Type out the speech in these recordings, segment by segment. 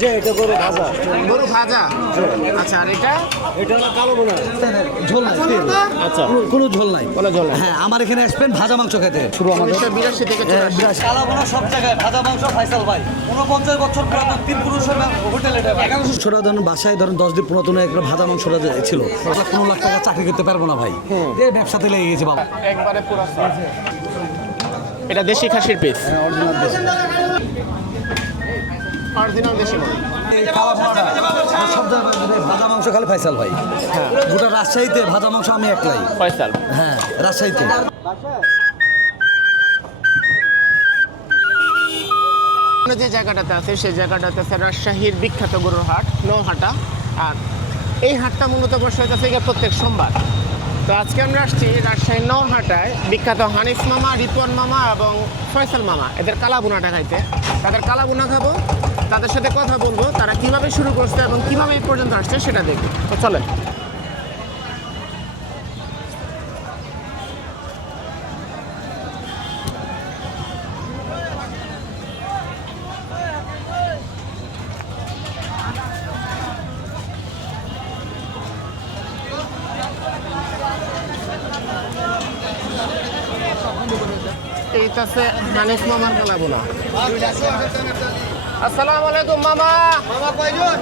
যে এটা গরু ভাজা। গরু ভাজা? আচ্ছা আর এটা? এটা হলো কালো বোনা। ঝোল নাই আচ্ছা। কোনো- ঝোল নাই। কোনো ঝোল নাই। হ্যাঁ আমার এখানে আসবেন ভাজা মাংস খেতে। শুরু আমাদের। বিরাশি থেকে চলে আসছে। সব জায়গায় ভাজা মাংস ফাইসাল ভাই। উনপঞ্চাশ বছর পুরাতন তিন পুরুষের হোটেল এটা ছোটা ধরেন বাসায় ধরেন দশ দিন পুরাতন একটা ভাজা মাংসটা যে ছিল। পনেরো লাখ টাকা চাকরি করতে পারব না ভাই। এই ব্যবসাতে লেগে গেছে বাবা। একবারে পুরো এটা দেশি খাসির পিস। অরিজিনাল দেশি মানে ভাজা মাংস খালি ফাইসাল ভাই। গোটা রাজশাহীতে ভাজা মাংস আমি একলাই। ফয়সাল হ্যাঁ রাজশাহীতে। আমরা যে জায়গাটাতে আছে সেই জায়গাটাতে আছে রাজশাহীর বিখ্যাত গরুর হাট নৌহাটা। আর এই হাটটা মূলত বসে গিয়ে প্রত্যেক সোমবার। তো আজকে আমরা আসছি রাজশাহীর নৌহাটায় বিখ্যাত হানিফ মামা রিপন মামা এবং ফয়সাল মামা। এদের কালা কালাবুনাটা খাইতে। তাদের কালা কালাবুনা খাব। তাদের সাথে কথা বলব, তারা কীভাবে শুরু করছে এবং কীভাবে এই পর্যন্ত আসছে সেটা দেখি তো চলে এইটা আছে হানিফ মামার কালাবুনা আসসালামু আলাইকুম মামা। মামা কয়জন?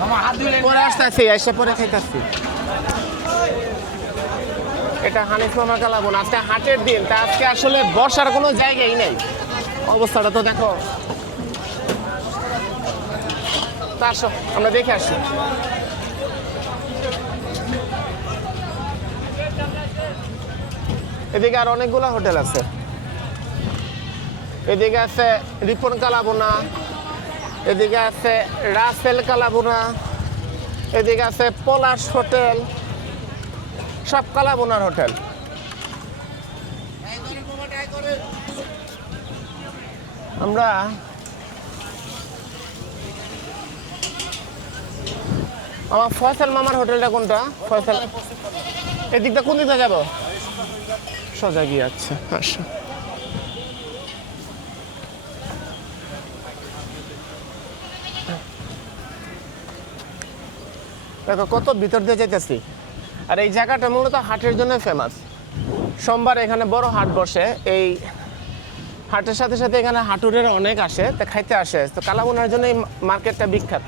মামা হাত ধুইলেন। পরে আসতেছি এসে পরে খাইতেছি। এটা হানিফ মামা কালাবুনা আজকে হাটের দিন তা আজকে আসলে বসার কোনো জায়গাই নেই। অবস্থাটা তো দেখো। তা আসো আমরা দেখে আসি। এদিকে আর অনেকগুলো হোটেল আছে। এদিকে আছে রিপন কালাবোনা এদিকে আছে রাসেল কালাবোনা এদিকে আছে পলাশ হোটেল, সব কালাবোনার হোটেল। আমরা আমার ফয়সাল মামার হোটেলটা কোনটা? ফয়সাল। এদিকটা কোন দিকে যাব? সোজা গিয়ে আচ্ছা আসো। দেখো, কত ভিতর দিয়ে যেতেছি আর এই জায়গাটা মূলত হাটের জন্য ফেমাস সোমবার এখানে বড় হাট বসে। এই হাটের সাথে সাথে এখানে হাটুরের অনেক আসে, তা খাইতে আসে। তো কালাবোনার জন্য এই মার্কেটটা বিখ্যাত।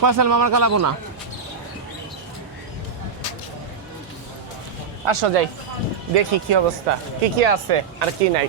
ফসল মামার আসো যাই, দেখি কি অবস্থা, কি কি আছে আর কি নাই।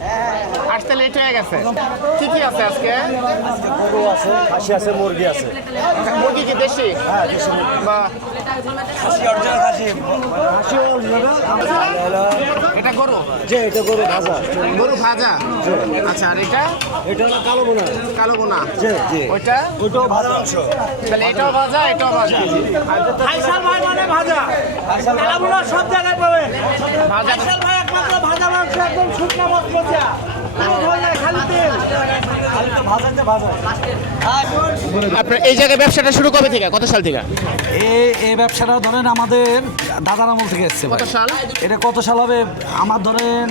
আসতে লেট হয়ে গেছে। কি কি আছে আজকে? গরু আছে খাসি আছে মুরগি আছে। মুরগি কি দেশি? বা খাসি এটা গরু? যে এটা গরু ভাজা। গরু ভাজা? আচ্ছা আর এটা? এটা হলো কালো বোনা কালো বোনা যে যে ওইটা? ওইটাও ভাজা মাংস। তাহলে এটাও ভাজা এটাও ভাজা। ফাইসাল ভাই মানে ভাজা। কালাবুলা সব জায়গায় পাবেন। ভাজা। ফাইসাল ভাই একমাত্র ভাজা মাংস একদম শুকনো মাছ আপনার এই জায়গায় ব্যবসাটা শুরু কবে থেকে? কত সাল থেকে? এই এই ব্যবসাটা ধরেন আমাদের দাদার আমল থেকে এসছে কত সাল? এটা কত সাল হবে? আমার ধরেন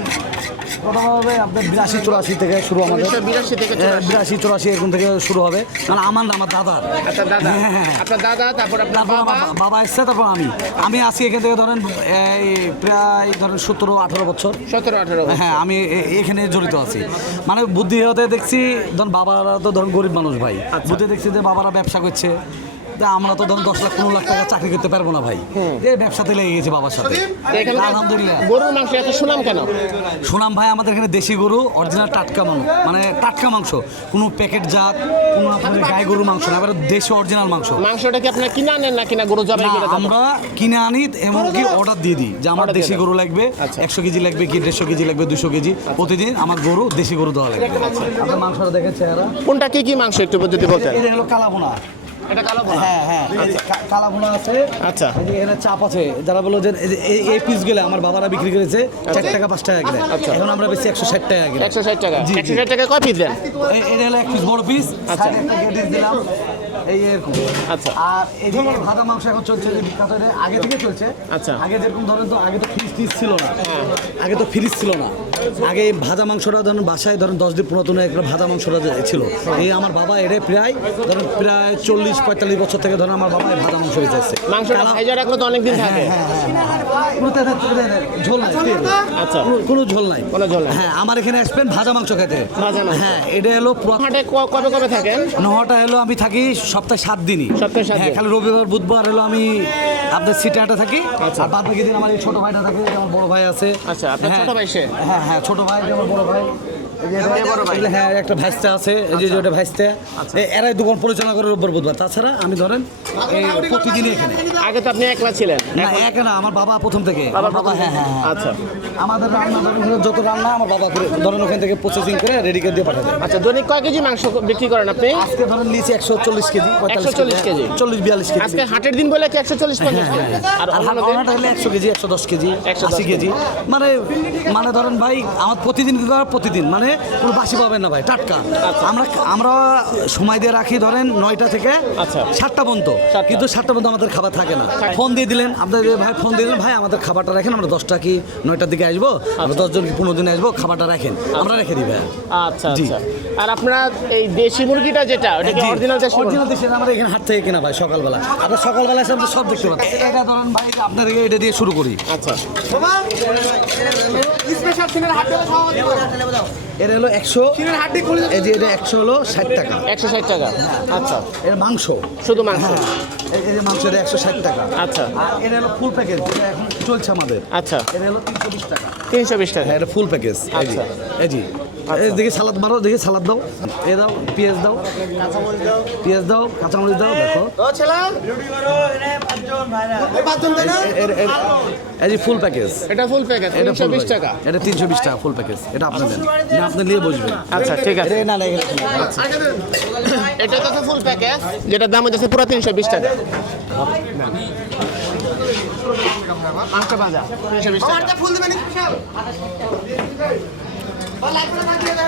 কত হবে আপনার বিরাশি চুরাশি থেকে শুরু আমাদের। বিরাশি থেকে হ্যাঁ, বিরাশি চুরাশি এরকম থেকে শুরু হবে। মানে আমার না আমার দাদার। আপনার দাদা। হ্যাঁ, হ্যাঁ। দাদা তারপর আপনার বাবা? বাবা এসছে তারপর আমি। আমি আজকে এখান থেকে ধরেন এই প্রায় ধরেন সতেরো আঠারো বছর। সতেরো আঠারো হ্যাঁ আমি এ- এখানে জড়িত আছি। মানে বুদ্ধি হতে দেখছি ধরুন বাবারা তো ধরুন গরিব মানুষ ভাই বুদ্ধি দেখছি যে বাবারা ব্যবসা করছে। আমরা তো ধরুন দশ লাখ পনেরো লাখ টাকা চাকরি করতে পারব না ভাই। ব্যবসাতে লেগে গেছে বাবার সাথে। আলহামদুলিল্লাহ। গরুর মাংস এত সুনাম কেন? সুনাম ভাই আমাদের এখানে দেশি গরু অরিজিনাল টাটকা মাংস মানে টাটকা মাংস। কোনো প্যাকেট জাত কোনো আপনার গাই গরুর মাংস না এবার দেশি অরিজিনাল মাংস। মাংসটা কি আপনারা কিনে আনেন না কিনা গরু জবাই করে আমরা কিনে আনি এমনকি অর্ডার দিয়ে দিই। যে আমার দেশি গরু লাগবে আচ্ছা। একশো কেজি লাগবে কি দেড়শো কেজি লাগবে দুশো কেজি প্রতিদিন আমার গরু দেশি গরু দেওয়া লাগবে। আপনার মাংসটা দেখেন চেহারা। কোনটা কি কি মাংস একটু যদি বলতেন? এটা হলো কালাবোনা এটা কালো ভুনা। হ্যাঁ হ্যাঁ। আছে। আচ্ছা। এখানে চাপ আছে। যারা বলো যে এই পিসগুলো আমার বাবারা বিক্রি করেছে চার টাকা পাঁচ টাকা করে। এখন আমরা বেশি একশো ষাট টাকা করে। একশো ষাট টাকা। জি, জি। একশো ষাট টাকা কয় পিস দেন? এটা হলো এক পিস বড় পিস আচ্ছা। দিলাম। এই এরকম। আচ্ছা। আর এই যে ভাজা মাংস এখন চলছে যে বিখ্যাত আগে থেকে চলছে। আচ্ছা। আগে যেরকম ধরেন তো আগে তো ফ্রিজ টিজ ছিল না। আগে তো ফ্রিজ ছিল না। আগে ভাজা মাংসটা ধরেন বাসায় ধরেন দশ দিন পুরাতন একটা ভাজা মাংসটা ছিল এই আমার বাবা এটা প্রায় ধরেন প্রায় চল্লিশ পঁয়তাল্লিশ বছর থেকে ধরেন আমার বাবা ভাজা মাংস অনেকদিন থাকে কোনো তেলে- তেলে- ঝোল নাই আচ্ছা। কোনো- ঝোল নাই। হ্যাঁ আমার এখানে আসবেন ভাজা মাংস খেতে হ্যাঁ এটা হলো কবে কবে থাকেন নহটা হলো আমি থাকি সপ্তাহে সাত দিনই সপ্তাহে হ্যাঁ। খালি রবিবার বুধবার হলো আমি আপনার সিটাটা থাকি আচ্ছা। আর বাদ বাকি দিন আমার এই ছোট ভাইটা থাকে আমার বড় ভাই আছে আচ্ছা, আপনার হ্যাঁ। ছোট ভাই সে? হ্যাঁ হ্যাঁ ছোট ভাই যেমন বড় ভাই। হ্যাঁ একটা ভাইস্তা আছে। এই যে ওটা ভাইস্তা। আচ্ছা। এরাই দোকান পরিচালনা করে রোববার বুধবার। তাছাড়া আমি ধরেন এই প্রতিদিনই এখানে। আগে তো আপনি একলা ছিলেন। না এক না আমার বাবা প্রথম থেকে। বাবা আমার বাবা হ্যাঁ হ্যাঁ হ্যাঁ। আচ্ছা। আমাদের রান্না ধরেন যত রান্না আমার বাবা করে ধরেন ওখান থেকে প্রসেসিং করে রেডি করে দিয়ে পাঠাবে আচ্ছা দৈনিক কয় কেজি মাংস বিক্রি করেন আপনি? আজকে ধরেন নিচে একশো চল্লিশ কেজি 140 কেজি। চল্লিশ বিয়াল্লিশ কেজি। আজকে হাটের দিন বলে একশো চল্লিশ পঞ্চাশ হ্যাঁ, কেজি? হ্যাঁ। আর অন্যটা হলে একশো কেজি একশো দশ কেজি 110 আশি কেজি। মানে মানে ধরেন ভাই আমার প্রতিদিন প্রতিদিন। মানে কোনো বাসি পাবেন না ভাই টাটকা। আমরা আমরা সময় দিয়ে রাখি ধরেন নয়টা থেকে আচ্ছা। সাতটা পর্যন্ত। কিন্তু সাতটা পর্যন্ত আমাদের খাবার থাকে না। ফোন দিয়ে দিলেন আপনাদের ভাই ফোন দিয়ে দিলেন ভাই আমাদের খাবারটা রাখেন আমরা দশটা কি নয়টার দিকে আসব আমরা দশজন কি পনেরো দিনে আসব খাবারটা রাখেন আমরা রেখে দিই ভাই আচ্ছা। আচ্ছা। আর আপনার এই দেশি মুরগিটা যেটা ওটা কি অরিজিনাল দেশি অরিজিনাল দেশি আমরা এখানে হাট থেকে কেনা ভাই সকালবেলা। আপনার সকালবেলা এসে আমরা সব দেখতে পাচ্ছি। এটা ধরেন ভাই আপনাদেরকে এটা দিয়ে শুরু করি। আচ্ছা। এটা হলো একশো এই যে এটা একশো হলো ষাট টাকা। একশো ষাট টাকা। আচ্ছা। এটা মাংস। শুধু মাংস? হ্যাঁ। এই যে মাংস এটা একশো ষাট টাকা। আচ্ছা। আর এটা হলো ফুল প্যাকেজ যেটা এখন চলছে আমাদের। আচ্ছা। এটা হলো তিনশো বিশ টাকা। তিনশো বিশ টাকা। হ্যাঁ এটা ফুল প্যাকেজ এই আচ্ছা। এই জি এই দেখি সালাদ মারো দেখি সালাদ দাও। এ দাও পেঁয়াজ দাও। পেঁয়াজ দাও কাঁচামরিচ দাও দেখো। এই ফুল প্যাকেজ এটা ফুল প্যাকেজ এটা ফুল টাকা। এটা তিনশো বিশ টাকা ফুল প্যাকেজ এটা আপনি দেন। না আপনি নিয়ে বসবেন। আচ্ছা ঠিক আছে। না না এটা তো ফুল প্যাকেজ যেটার দাম হচ্ছে পুরো তিনশো বিশ টাকা। মাংস ভাজা। তিনশো বিশ টাকা।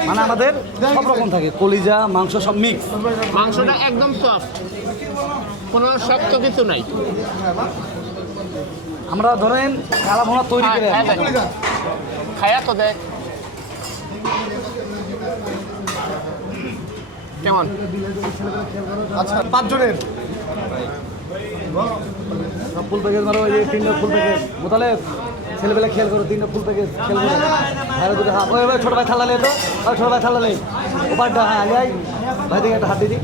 মানে আমাদের সব রকম থাকে কলিজা মাংস সব মিক্স মাংসটা একদম সফট কোনো শক্ত কিছু নাই। আমরা ধরেন কালা ভোনা তৈরি করে খায়া আনি। দেখ। খায়া তো দেখ। কেমন? সব ফুল প্যাকেজ মারো এই তিনটা ফুল প্যাকেজ মোতালে ছেলেবেলা খেয়াল করো তিনটা ফুল প্যাকেজ খেয়াল করো। ভাইরা দুটো হাত ওই ভাই ছোট ভাই থালা লে তো। ওই ছোট ভাই থালা লে ওপারটা হ্যাঁ আগে আই ভাই দিকে একটা হাত দিয়ে দিই।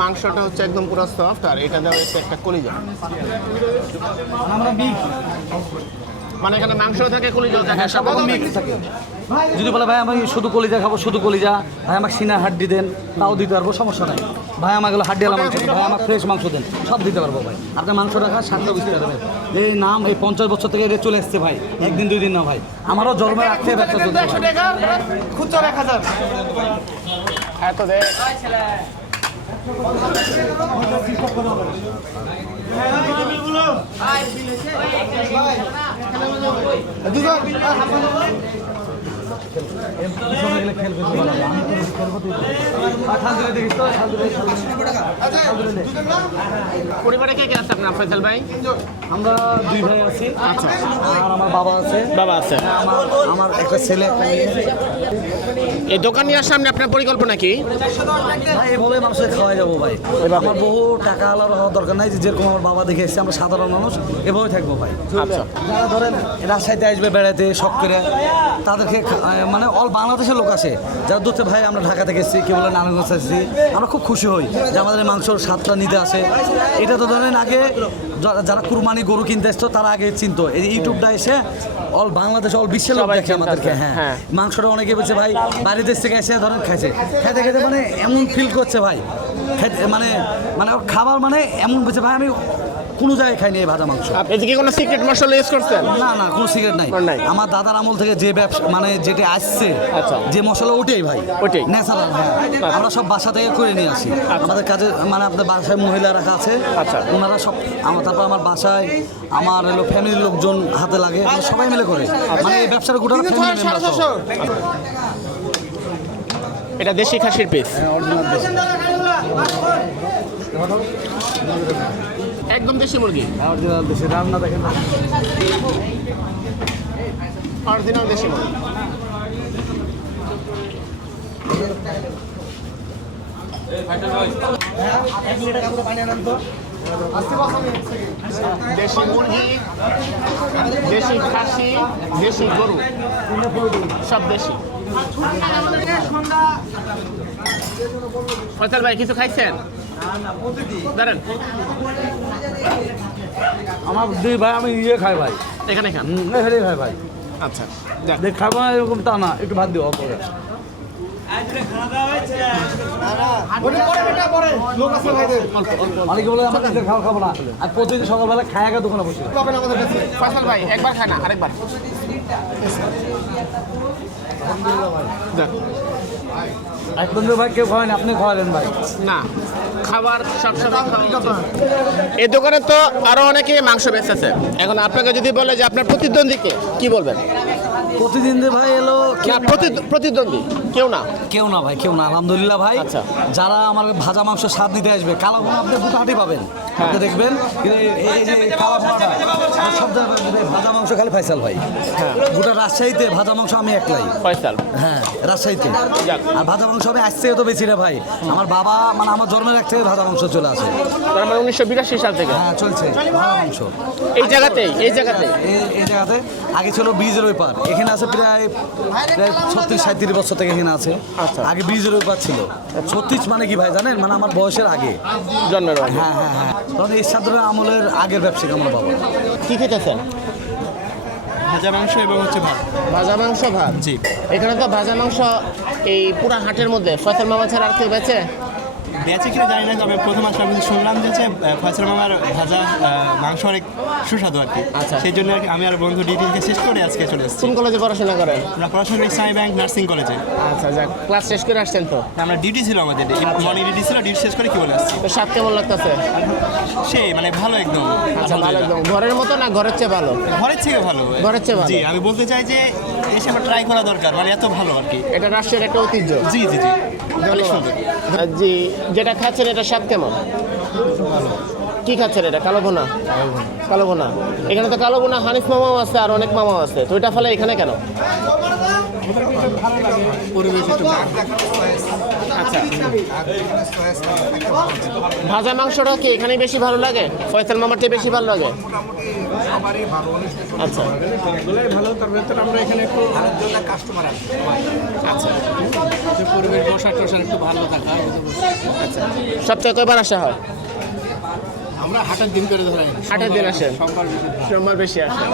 মাংসটা হচ্ছে একদম পুরো সফট আর এটা দেওয়া হচ্ছে একটা কলিজা। আমরা মিক্স মানে এখানে মাংস থাকে কলিজাও থাকে। হ্যাঁ সব রকম মিক্স থাকে। যদি বলে ভাই আমি শুধু কলিজা খাব শুধু কলিজা। ভাই আমাকে সিনা হাড্ডি দেন তাও দিতে পারব সমস্যা নাই। ভাই আমাকে হাড্ডিওয়ালা মাংস দেন। ভাই আমাকে ফ্রেশ মাংস দেন সব দিতে পারব ভাই। আপনি মাংস রাখা সাতটা বুঝতে পারবেন এই নাম এই পঞ্চাশ বছর থেকে এটা চলে এসছে ভাই। একদিন দুই দিন না ভাই। আমারও জন্মের আগ থেকে ব্যবসা চলছে ভাই। এত গেলে খেল পরিবারে কে কে আছে আপনার? ফয়সাল ভাই? আমরা দুই ভাই আছি। আচ্ছা। আর আমার বাবা আছে। বাবা আছে। আমার একটা ছেলে একটা এই দোকান নেওয়ার সামনে আপনার পরিকল্পনা কি? এভাবে মানুষের খাওয়াই যাব ভাই। আমার বহু টাকা আলার হওয়ার দরকার নাই। যে যেরকম আমার বাবা দেখে এসেছে আমরা সাধারণ মানুষ এভাবে থাকব ভাই। আচ্ছা। যারা ধরেন রাজশাহীতে আসবে বেড়াতে শখ করে তাদেরকে মানে অল বাংলাদেশের লোক আসে যারা দূরতে ভাই আমরা ঢাকা থেকে এসেছি কেউ বলে নারায়ণগঞ্জ এসেছি আমরা খুব খুশি হই যে আমাদের মাংসর স্বাদটা নিতে আসে। এটা তো ধরেন আগে যারা- যারা কুরবানি গরু কিনতে আসতো তারা আগে চিনতো। এই ইউটিউবটা এসে অল বাংলাদেশ অল বিশ্বের লোক দেখে আমাদেরকে হ্যাঁ। হ্যাঁ। মাংসটা অনেকে বলছে ভাই বাইরের দেশ থেকে এসে ধরেন খাইছে। খেতে খেতে মানে এমন ফিল করছে ভাই। মানে মানে ওর খাবার মানে এমন বলছে ভাই আমি কোনো জায়গায় খাইনি এই ভাজা মাংস। আপনি কি কোনো সিক্রেট মশলা ইউজ করছেন? না না কোনো সিগারেট নাই। আমার দাদার আমল থেকে যে ব্যবসা মানে যেটা আসছে আচ্ছা। যে মশলা ওটাই ভাই। ওটাই। ন্যাচারাল হ্যাঁ। আমরা সব বাসা থেকে করে নিয়ে আসি। আমাদের কাজে মানে আপনার বাসায় মহিলা রাখা আছে। আচ্ছা। ওনারা সব আমার তারপর আমার বাসায় আমার হলো ফ্যামিলির লোকজন হাতে লাগে। আমরা সবাই মিলে করে। মানে এই ব্যবসার গোটা ফ্যামিলি মেম্বার এটা দেশি খাসির পিস একদম দেশি মুরগি। রান্না দেখেন। না। অরিজিনাল দেশি মুরগি। দেশি মুরগি দেশি খাসি দেশি গরু। সব দেশি। ফয়সাল ভাই কিছু খাইছেন? দাঁড়ান আমার দুই ভাই আমি ইয়ে খাই ভাই। এখানে খান। খাই ভাই। আচ্ছা দেখ খাব না এরকম তা না একটু ভাত দিও আর প্রতিদিন সকালবেলা খায় দোকানে বসে। ভাই একবার খায় না আরেকবার? একদম তো ভাই কেউ খাওয়ান আপনি খাওয়ালেন ভাই। না খাবার সবসময় এই দোকানে তো আরও অনেকে মাংস বেচতেছে। এখন আপনাকে যদি বলে যে আপনার প্রতিদ্বন্দ্বীকে কি বলবেন? প্রতিদ্বন্দ্বী ভাই এলো প্রতিদ্বন্দ্বী। কেউ না? কেউ না ভাই কেউ না আলহামদুলিল্লাহ ভাই। আচ্ছা। যারা আমার ভাজা মাংস স্বাদ নিতে আসবে কালো ভুনা আপনি পাবেন। আপনি দেখবেন এই- এই যে কালো ভুনাটা সব জায়গায় পাবেন, এই ভাজা মাংস খালি ভাই। গোটা রাজশাহীতে ভাজা মাংস আমি একলাই। ফয়সাল হ্যাঁ রাজশাহীতে। আর ভাজা মাংস আমি আসছে তো বেশি রে ভাই। আমার বাবা মানে আমার জন্মের এক থেকে ভাজা মাংস চলে আসে। তার মানে উনিশশো বিরাশি সাল থেকে? হ্যাঁ চলছে ভাজা মাংস। এই জায়গাতেই এই জায়গাতেই? এই- এই জায়গাতে। আগে ছিল ব্রিজের ওই পার। এখানে আছে প্রায় প্রায় ছত্রিশ সাঁত্রিশ বছর থেকে এখানে আছে। আচ্ছা। আগে ব্রিজের ওই ছিল। ছত্রিশ মানে কি ভাই জানেন? মানে আমার বয়সের আগে। জন্মের আগে। হ্যাঁ হ্যাঁ হ্যাঁ। তখন এই আমলের আগের ব্যবসায়িক পাবো কী খেতে খেতেছেন? ভাজা মাংস এবং হচ্ছে ভাত। ভাজা মাংস ভাত? জি। এখানে তো ভাজা মাংস এই পুরা হাটের মধ্যে। ফয়সাল মামা ছাড়া আর কেউ বেচে? বেঁচে কিনা জানি না তবে প্রথম আসলে আমি শুনলাম যে ফয়সাল মামার ভাজা মাংস অনেক সুস্বাদু আর কি। আচ্ছা। সেই জন্য আমি আর বন্ধু ডিটিকে শেষ করে আজকে চলে এসেছি। কোন কলেজে পড়াশোনা করেন? আমরা পড়াশোনা ইসলামী ব্যাংক নার্সিং কলেজে আচ্ছা যাক ক্লাস শেষ করে আসছেন তো? আমরা ডিউটি ছিল আমাদের। মর্নিং ডিউটি ছিল ডিউটি শেষ করে কি বলে আসছি? তো স্বাদ কেমন লাগতেছে? সেই মানে ভালো একদম আচ্ছা ভালো একদম। ঘরের মতো না ঘরের চেয়ে ভালো? ঘরের থেকে ভালো। ঘরের চেয়ে ভালো। জি আমি বলতে চাই যে এসে আমার ট্রাই করা দরকার মানে এত ভালো আর কি। এটা রাষ্ট্রের একটা ঐতিহ্য? জি জি জি। জি যেটা খাচ্ছেন এটা স্বাদ কেমন? কি খাচ্ছেন এটা? কালো ভোনা? কালো ভোনা। এখানে তো কালো ভোনা হানিফ মামাও আছে আর অনেক মামাও আছে। তো এটা ফলে এখানে কেন? আচ্ছা। ভাজা মাংসটা কি এখানে বেশি ভালো লাগে? ফয়সাল মামার চেয়ে বেশি ভালো লাগে? আচ্ছা। ভালো তার ভেতরে আমরা এখানে একটু আচ্ছা। পরিবেশ বসা টসার একটু ভালো থাকা আচ্ছা। সপ্তাহে কয়বার আসা হয়? আমরা হাটের দিন করে ধরাই। হাটের দিন আসেন? সোমবার বেশি। সোমবার বেশি আসেন।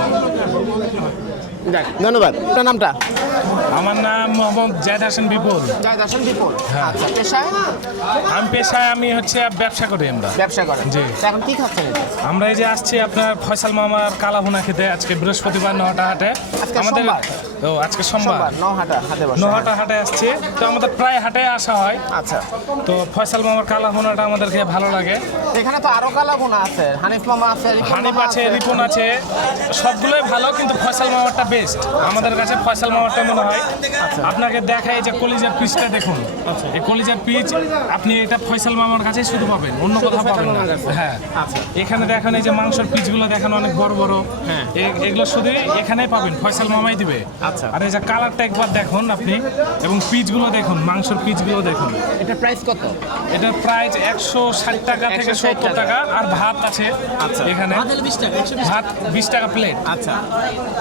যাক ধন্যবাদ। আপনার নামটা? আমার নাম মোহাম্মদ জায়দ হাসান বিপুল। জায়দ হাসান বিপুল। আচ্ছা পেশায়? আমি পেশায় আমি হচ্ছে ব্যবসা করি আমরা। ব্যবসা করেন। জি। এখন কি খাচ্ছেন আমরা এই যে আসছি আপনার ফয়সাল মামার কালাভুনা খেতে আজকে বৃহস্পতিবার নহাটা হাটে। আজকে সোমবার। ও আজকে সোমবার। সোমবার নহাটা হাটে নহাটা হাটে আসছি। তো আমাদের প্রায় হাটে আসা হয়। আচ্ছা। তো ফয়সাল মামার কালাভুনাটা আমাদেরকে ভালো লাগে। এখানে তো আরও কালা গুণা আছে। হানিফ মামা আছে রিপন হানিফ আছে। রিপন আছে। সবগুলোই ভালো কিন্তু ফয়সাল মামারটা বেস্ট আমাদের কাছে ফয়সাল মামারটা মনে হয়। আপনাকে দেখায় এই যে কলিজার পিচটা দেখুন। এই কলিজার পিচ আপনি এটা ফয়সাল মামার কাছে শুধু পাবেন অন্য কোথাও পাবেন না। হ্যাঁ। এখানে দেখেন এই যে মাংসের পিচগুলো দেখেন অনেক বড় বড়। হ্যাঁ। এগুলো শুধু এখানেই পাবেন ফয়সাল মামাই দিবে। আচ্ছা। আর এই যে কালারটা একবার দেখুন আপনি এবং পিচগুলো দেখুন মাংসের পিচগুলো দেখুন। এটা প্রাইস কত? এটার প্রাইস একশো ষাট টাকা থেকে 160 সত্তর টাকা। টাকা আর ভাত আছে আচ্ছা। এখানে। ভাত বিশ টাকা প্লেট আচ্ছা।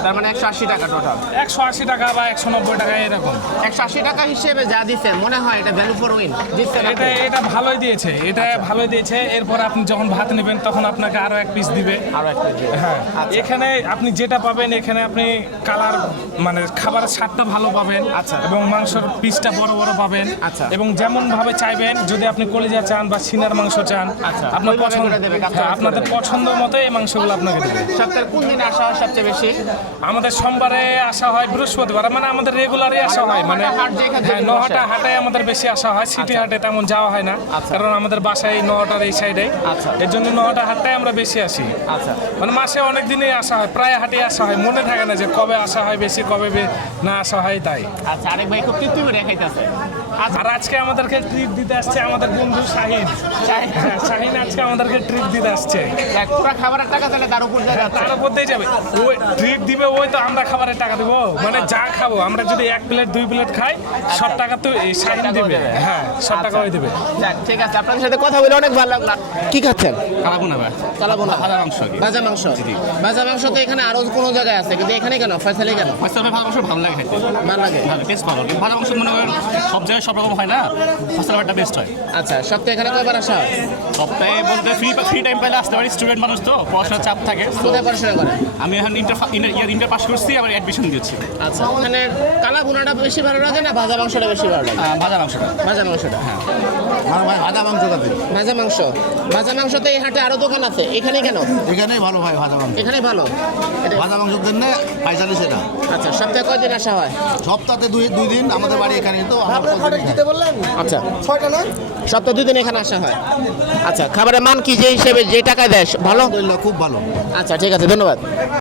তার মানে একশো আশি টাকা টোটাল একশো আশি টাকা বা একশো নব্বই টাকা এরকম একশো আশি টাকা হিসেবে যা দিচ্ছেন মনে হয় এটা ভ্যালু ফর উইন দিচ্ছেন এটা এটা ভালোই দিয়েছে এটা আচ্ছা। ভালোই দিয়েছে এরপর আপনি যখন ভাত নেবেন তখন আপনাকে আরও এক পিস দিবে আরও একটা দিন। হ্যাঁ আচ্ছা। এখানে আপনি যেটা পাবেন এখানে আপনি কালার মানে খাবারের স্বাদটা ভালো পাবেন আচ্ছা। এবং মাংসের পিসটা বড় বড় পাবেন আচ্ছা। এবং যেমন ভাবে চাইবেন যদি আপনি কলিজা চান বা সিনার মাংস চান আচ্ছা। আপনার পছন্দ হ্যাঁ, আপনাদের পছন্দ মতো এই মাংসগুলো আপনাকে দেবে সপ্তাহের কোন দিন আসা সবচেয়ে বেশি আমাদের সোমবারে আসা হয় বৃহস্পতিবার মানে আমাদের রেগুলারই আসা হয় মানে নহাটা হাট যেখান থেকে হ্যাঁ। হাটে আমাদের বেশি আসা হয় সিটি হাটে তেমন যাওয়া হয় না আচ্ছা। কারণ আমাদের বাসায় নহাটার এই সাইডে আচ্ছা। এর জন্য নহাটা হাটটাই আমরা বেশি আসি আচ্ছা মানে মাসে অনেক দিনই আসা হয় প্রায় হাটে আসা হয় মনে থাকে না যে কবে আসা হয় বেশি কবে না আসা হয় তাই আচ্ছা আরেক ভাই খুব তৃপ্তি দেখাইতেছে আচ্ছা আর আজকে আমাদেরকে ট্রিপ দিতে আসছে আমাদের বন্ধু শাহিন। শাহিন। হ্যাঁ, আজকে আমাদেরকে ট্রিপ দিতে আসছে। দেখ, পুরা খাবারের টাকা তাহলে তার উপর দিয়ে তার উপর দিয়ে যাবে। ওই ট্রিপ দিবে ওই তো আমরা খাবারের টাকা দেবো। মানে যা খাব আমরা যদি এক প্লেট দুই প্লেট খাই সব টাকা তো এই শাহিন টাকা দিবে। হ্যাঁ সব টাকা ওই দেবে। ঠিক আছে আপনাদের সাথে কথা বলে অনেক ভালো লাগল। কি খাচ্ছেন? কালাবো না ভাই। কালাবোনা ভাজা মাংস। ভাজা মাংস। ভাজা মাংস তো এখানে আরও কোনো জায়গায় আছে কিন্তু এখানে কেন? ফয়সালি কেন? ফয়সাল ভাজা মাংস ভালো লাগে খাইতে ভালো লাগে। ভালো টেস্ট ভালো। ভাজা মাংস মনে করেন সব জায়গায় সব রকম হয় না ফয়সাল ভাইটা বেস্ট হয়। আচ্ছা সপ্তাহে এখানে কয়বার আসা হয়? সপ্তাহে বলতে ফ্রি ফ্রি টাইম পাইলে আসতে পারি স্টুডেন্ট মানুষ তো পড়াশোনার চাপ থাকে। কোথায় পড়াশোনা করেন? আমি এখন ইন্টার ইয়ার ইন্টার পাস করছি আবার অ্যাডমিশন দিচ্ছি। আচ্ছা ওখানে কালা ভুনাটা বেশি ভালো লাগে না ভাজা মাংসটা বেশি ভালো লাগে? ভাজা মাংসটা। ভাজা মাংসটা? হ্যাঁ। ভাই ভাজা মাংস ভাজা মাংস ভাজা মাংস? তো এই হাটে আরও দোকান আছে এখানে কেন? এখানেই ভালো ভাই ভাজা মাংস। এখানে ভালো? এটা- ভাজা মাংসের জন্য পঁয়তাল্লিশ সেটা আচ্ছা সপ্তাহে কয়দিন আসা হয়? সপ্তাহে দুই দুই দিন আমাদের বাড়ি এখানে তো প্রতিদিন খাই। আচ্ছা। ছয়টা না? সপ্তাহে দুদিন এখানে আসা হয়। আচ্ছা খাবারের মান কি যে হিসেবে যে টাকা দেয় ভালো? খুব ভালো। আচ্ছা ঠিক আছে ধন্যবাদ।